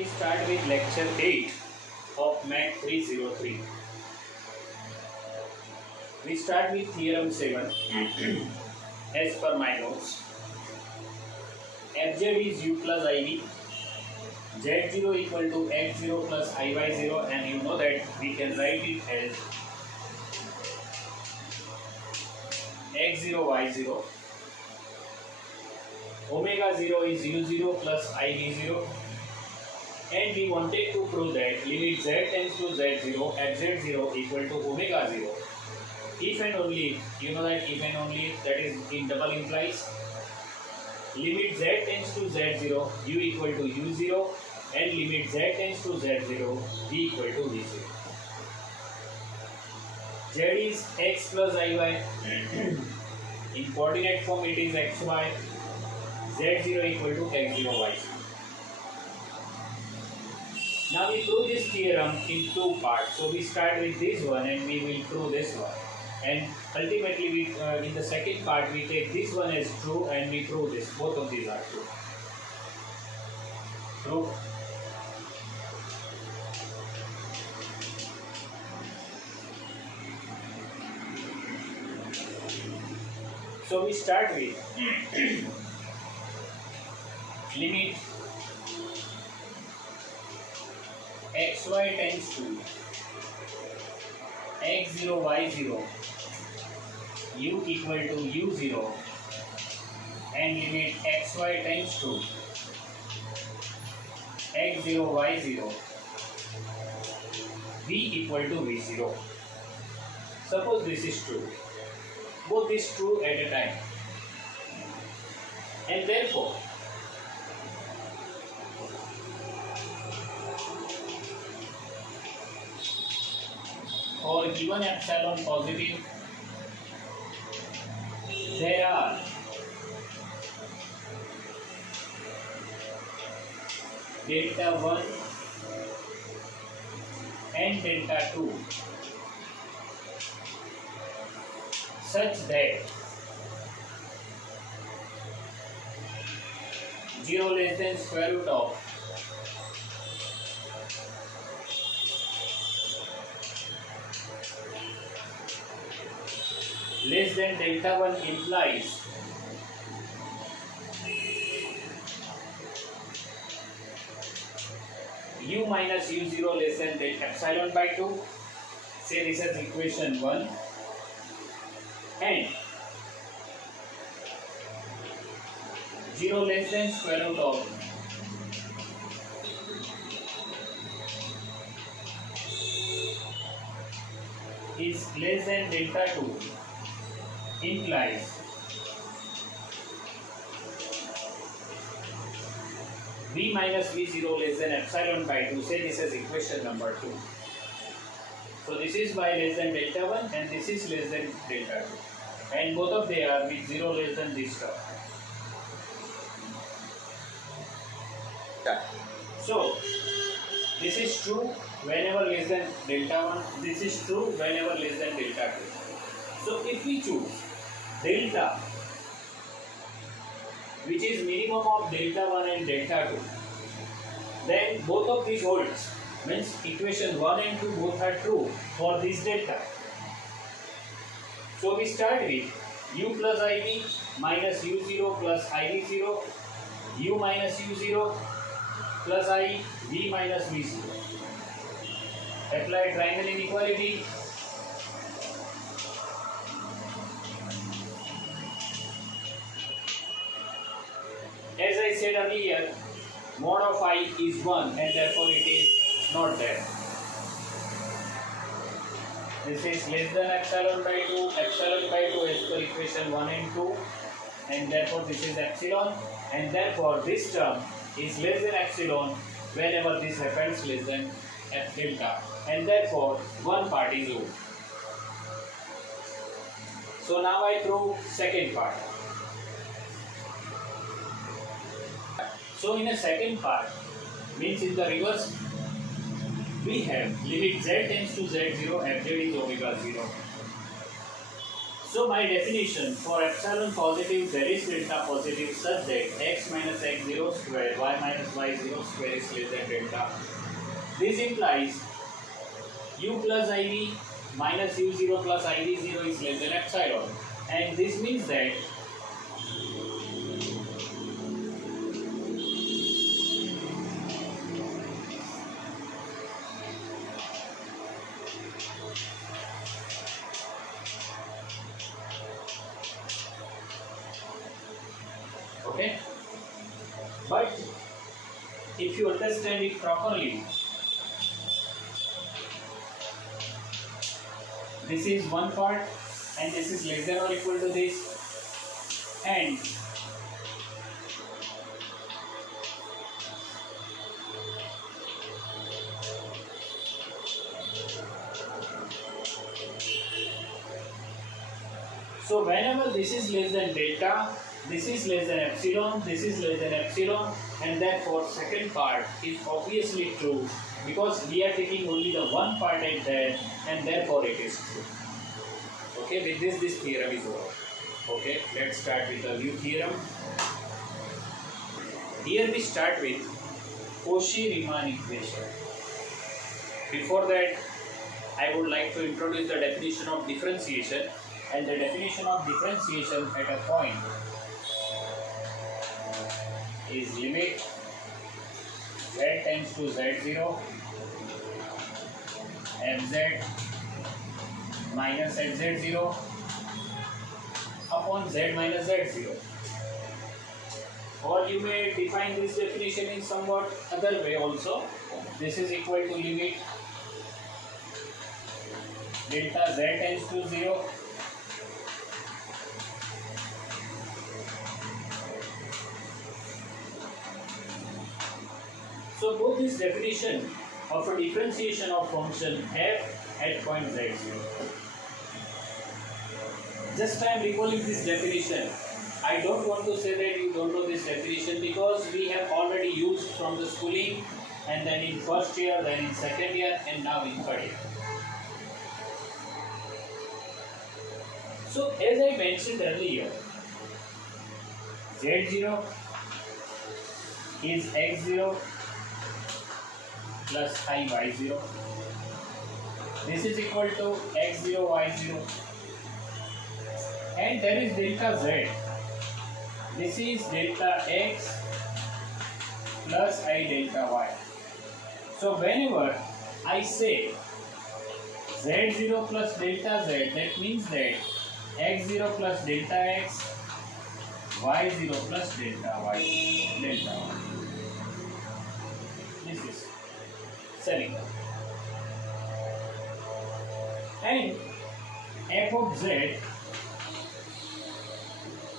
we start with lecture 8 of Math 303. We start with theorem 7 as per my notes. Fz is u plus iv, z0 equal to x0 plus iy0, and you know that we can write it as x0 y0. Omega 0 is u0 plus iv0, and we wanted to prove that limit z tends to z0 at z0 equal to omega 0 if and only, you know that if and only, that is in double implies limit z tends to z0 u equal to u0 and limit z tends to z0 v equal to v0. Z is x plus iy. In coordinate form it is xy. Z0 equal to x0 y0. Now we prove this theorem in two parts. So we start with this one and we will prove this one. And ultimately we in the second part we take this one as true and we prove this. Both of these are true. True. So we start with limit xy tends to x0 y0 u equal to u0 and limit xy tends to x0 y0 v equal to v0. Suppose this is true. Both is true at a time. And therefore for given epsilon positive, there are delta 1 and delta 2 such that 0 less than square root of less than delta 1 implies u minus u0 less than delta epsilon by 2. Say this is equation 1. And 0 less than square root of is less than delta 2 implies v minus v0 less than epsilon by 2. Say this is equation number 2. So this is y less than delta 1 and this is less than delta 2. And both of they are with 0 less than this term. So this is true whenever less than delta 1. This is true whenever less than delta 2. So if we choose delta, which is minimum of delta 1 and delta 2, then both of these holds. Means equation 1 and 2 both are true for this delta. So we start with u plus iv minus u0 plus iv0, u minus u0 plus I, v minus v0. Apply triangle inequality. As I said earlier, mod of I is 1 and therefore it is not there. This is less than epsilon by 2 as per equation 1 and 2, and therefore this is epsilon, and therefore this term is less than epsilon whenever this happens less than delta, and therefore one part is O. So now I prove second part. So in a second part, means in the reverse, we have limit z tends to z0, fz is omega 0. So my definition for epsilon positive there is delta positive such that x minus x0 square y minus y0 square is less than delta. This implies u plus iv minus u0 plus iv0 is less than epsilon, and this means that okay. But if you understand it properly, this is one part and this is less than or equal to this, and so whenever this is less than delta, this is less than epsilon, this is less than epsilon, and therefore second part is obviously true because we are taking only the one part at there, and therefore it is true. Okay, with this theorem is over. Okay, let's start with a new theorem. Here we start with Cauchy-Riemann equation. Before that, I would like to introduce the definition of differentiation, and the definition of differentiation at a point is limit z tends to z0 mz minus z0 upon z minus z0. Or you may define this definition in somewhat other way also. This is equal to limit delta z tends to 0 So both this definition of a differentiation of function f at point z0. Just I am recalling this definition. I don't want to say that you don't know this definition because we have already used from the schooling, and then in first year, then in second year, and now in third year. So as I mentioned earlier, z0 is x0 plus I y0. This is equal to x0 y0, and there is delta z. This is delta x plus I delta y. So whenever I say z0 plus delta z, that means that x0 plus delta x, y0 plus delta y, delta y. This is cylinder. And f of z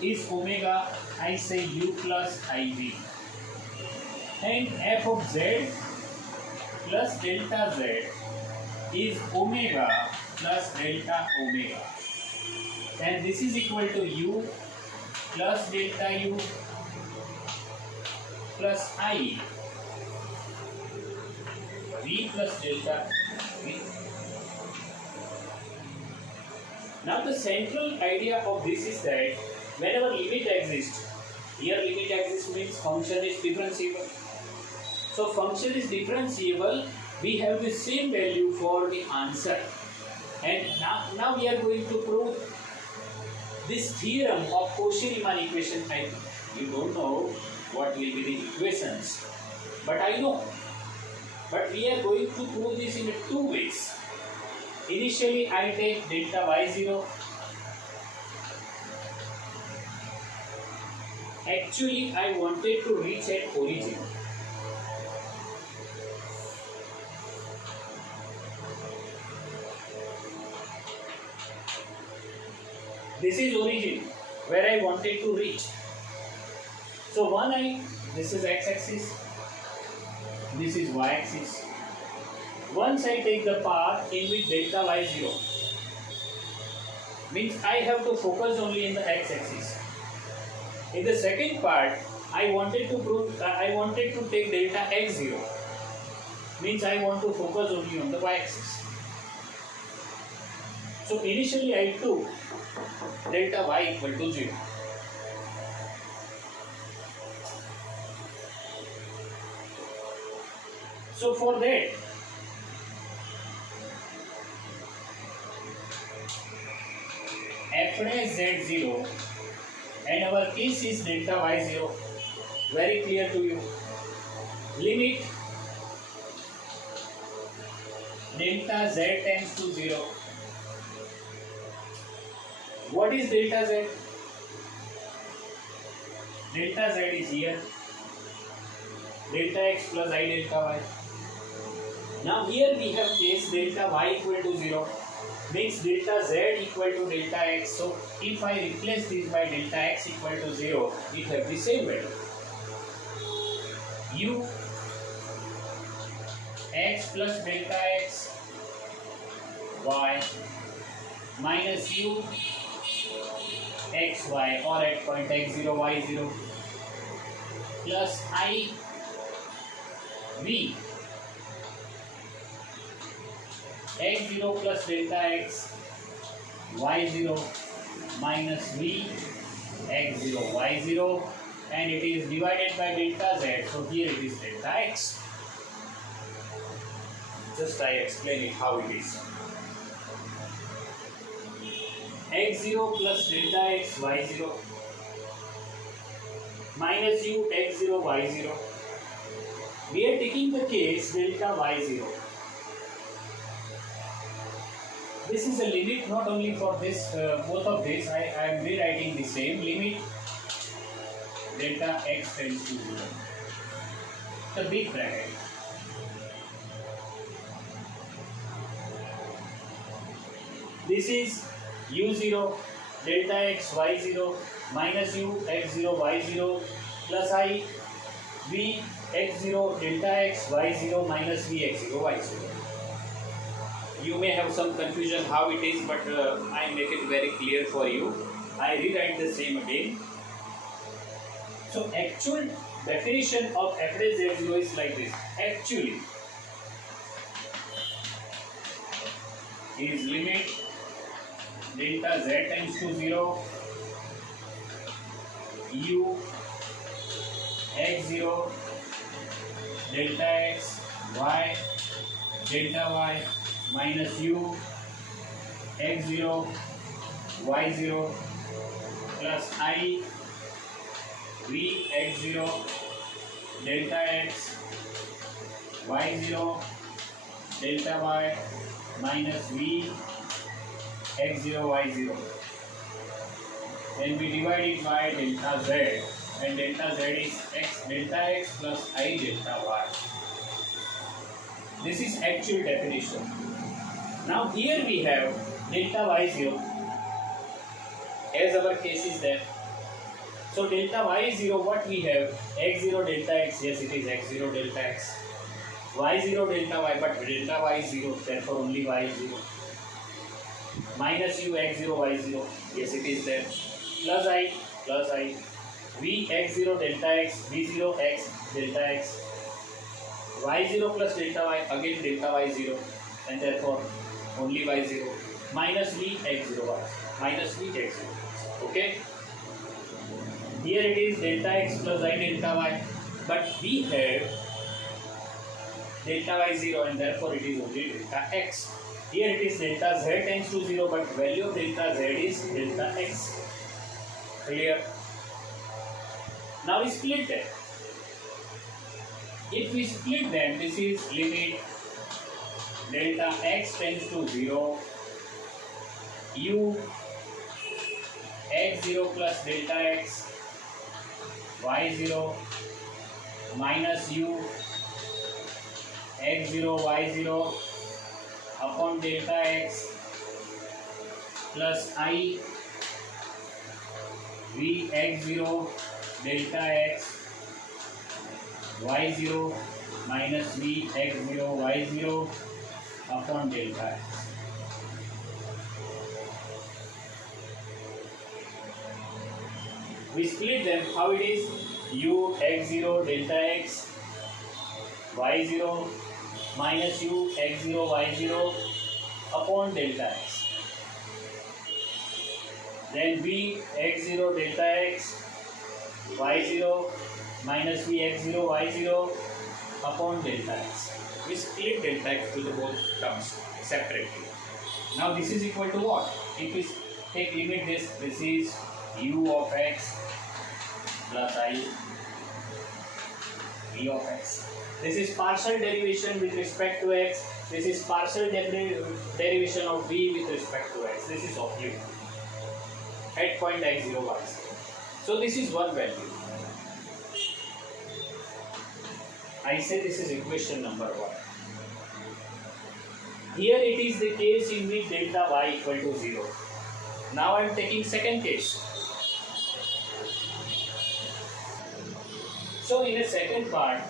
is omega, I say u plus iv, and f of z plus delta z is omega plus delta omega, and this is equal to u plus delta u plus I v plus delta v. Now the central idea of this is that whenever limit exists, here limit exists means function is differentiable. So function is differentiable, we have the same value for the answer. And now we are going to prove this theorem of Cauchy-Riemann equation type. You don't know what will be the equations, but I know. But we are going to prove this in two ways. Initially, I take delta y0. Actually, I wanted to reach at origin. This is origin where I wanted to reach. So this is x-axis, this is y-axis. Once I take the path in which delta y0, means I have to focus only in the x-axis. In the second part, I wanted to take delta x0, means I want to focus only on the y-axis. So initially I took delta y equal to 0. So for that, f dash z0 and our case is delta y0. Very clear to you. Limit delta z tends to 0. What is delta z? Delta z is here. Delta x plus I delta y. Now here we have case delta y equal to 0. Means delta z equal to delta x. So if I replace this by delta x equal to 0, it have the same value. U x plus delta x y minus u x y, or at point x0 y0, plus I v x0 plus delta x y0 minus v x0 y0, and it is divided by delta z, so here it is delta x. Just I explain it how it is. x0 plus delta x y0 minus u x0 y0. We are taking the case delta y0. This is a limit not only for this, both of this. I am rewriting the same limit delta x tends to 0. The big bracket. This is u0 delta x y0 minus u x0 y0 plus I v x0 delta x y0 minus v x0 y0. You may have some confusion how it is, but I make it very clear for you. I rewrite the same again. So actual definition of f dash z0 is like this. Actually is limit delta z tends to 0 u x0 delta x y delta y minus u x0 y0 plus I v x0 delta x y0 delta y minus v x0 y0. Then we divide it by delta z, and delta z is x delta x plus I delta y. This is actual definition. Now here we have delta y0 as our case is there. So delta y0, what we have? x0 delta x, yes it is x0 delta x. y0 delta y, but delta y is 0, therefore only y is 0. Minus u x0 y0, yes it is there. Plus I v x0 delta x v0 x delta x y0 plus delta y, again delta y 0, and therefore only y0 minus v x0 y minus v x0. Okay, here it is delta x plus I delta y, but we have delta y0 and therefore it is only delta x. Here it is delta z tends to 0, but value of delta z is delta x. Clear? Now we split that. If we split them, this is limit delta x tends to 0 u x0 plus delta x y0 minus u x0 y0 upon delta x plus I v x0 delta x y0 minus v x0 y0 upon delta x. We split them. How it is? U x0 delta x y0 minus u x0 y0 upon delta x. then v x0 delta x y0 minus v x0 y0 upon delta x. We split delta x to the both terms separately. Now this is equal to what? If we take limit this is u of x plus I v of x. This is partial derivation with respect to x. This is partial derivation of v with respect to x. This is of u at point x0 y0. So this is one value. I say this is equation number 1. Here it is the case in which delta y equal to 0. Now I am taking second case. So in the second part,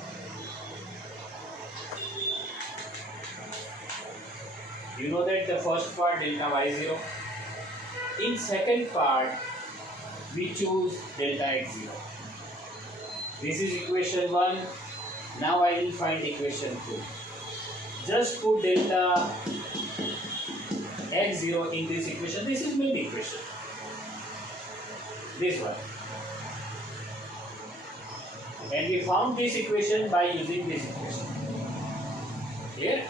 you know that the first part delta y 0. In second part, we choose delta x 0. This is equation 1. Now I will find equation 2. Just put delta x 0 in this equation. This is main equation. This one. And we found this equation by using this equation. Here.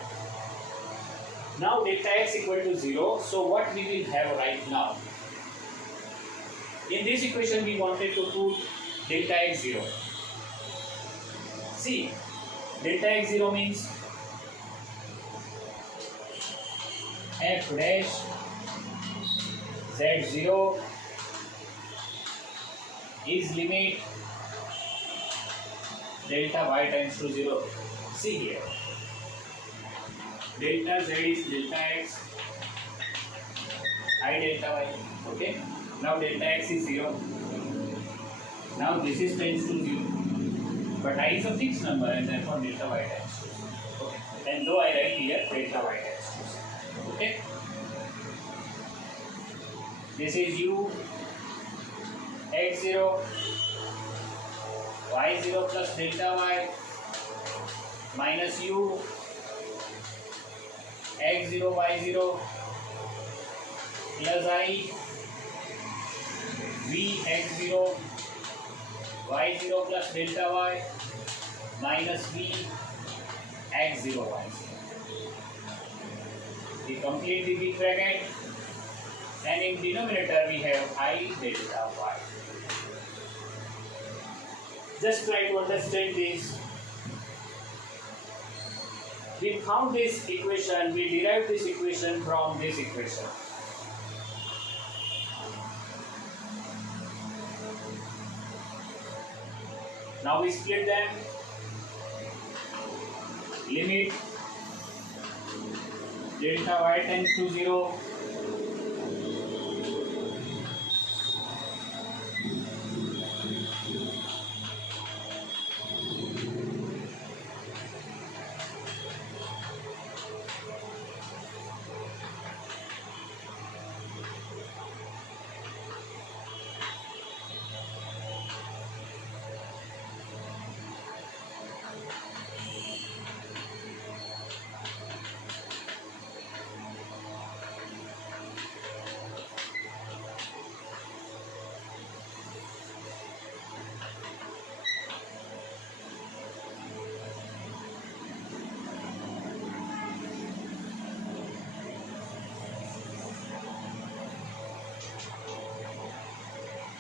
Now delta x equal to 0. So what we will have right now? In this equation we wanted to put delta x 0. See, delta x 0 means f dash z0 is limit delta y tends to 0. See here, delta z is delta x, I delta y. Okay, now delta x is 0. Now this is tends to 0. But I is a fixed number and therefore delta y tends to 0. Okay. And though I write here delta y tends to 0. Okay. This is u x0 y0 plus delta y minus u x0 y0 plus I v x0 y0 plus delta y minus v x0 y0. We complete the big bracket and in denominator we have I delta y. Just try to understand this. We found this equation, we derived this equation from this equation. Now we split them. Limit delta y tends to 0.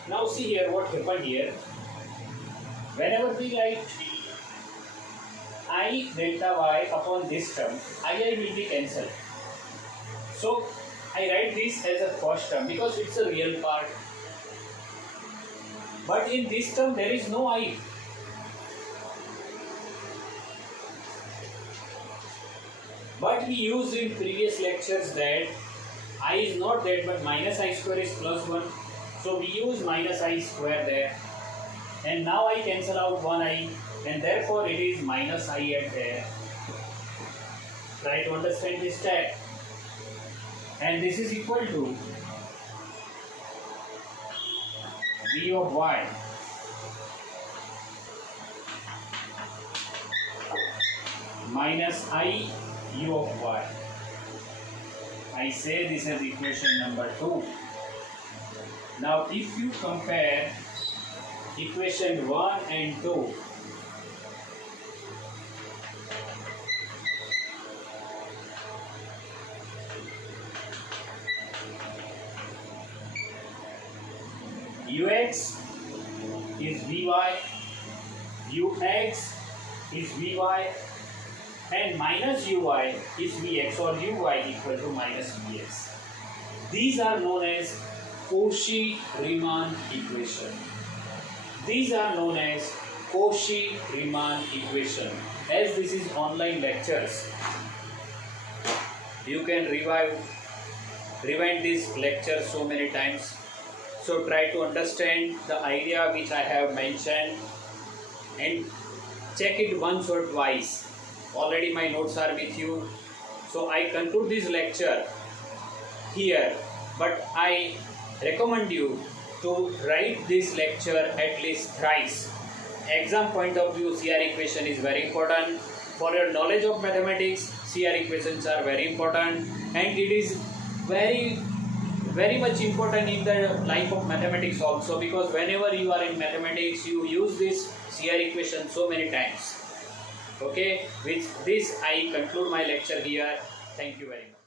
Now see here what happened here. Whenever we write I delta y upon this term, I will be cancelled. So I write this as a first term because it's a real part. But in this term there is no I. But we used in previous lectures that I is not that but minus I square is plus 1. So we use minus I square there. And now I cancel out one I and therefore it is minus I at there. Try to understand this step. And this is equal to v of y minus I u of y. I say this as equation number 2. Now if you compare equation 1 and 2, ux is vy, ux is vy, and minus uy is vx, or uy equal to minus vx. These are known as Cauchy-Riemann equation. These are known as Cauchy-Riemann equation. As this is online lectures, you can rewind this lecture so many times. So try to understand the idea which I have mentioned and check it once or twice. Already my notes are with you. So I conclude this lecture here, but I recommend you to write this lecture at least thrice. Exam point of view, CR equation is very important. For your knowledge of mathematics, CR equations are very important, and it is very much important in the life of mathematics also, because whenever you are in mathematics you use this CR equation so many times. Okay, with this I conclude my lecture here. Thank you very much.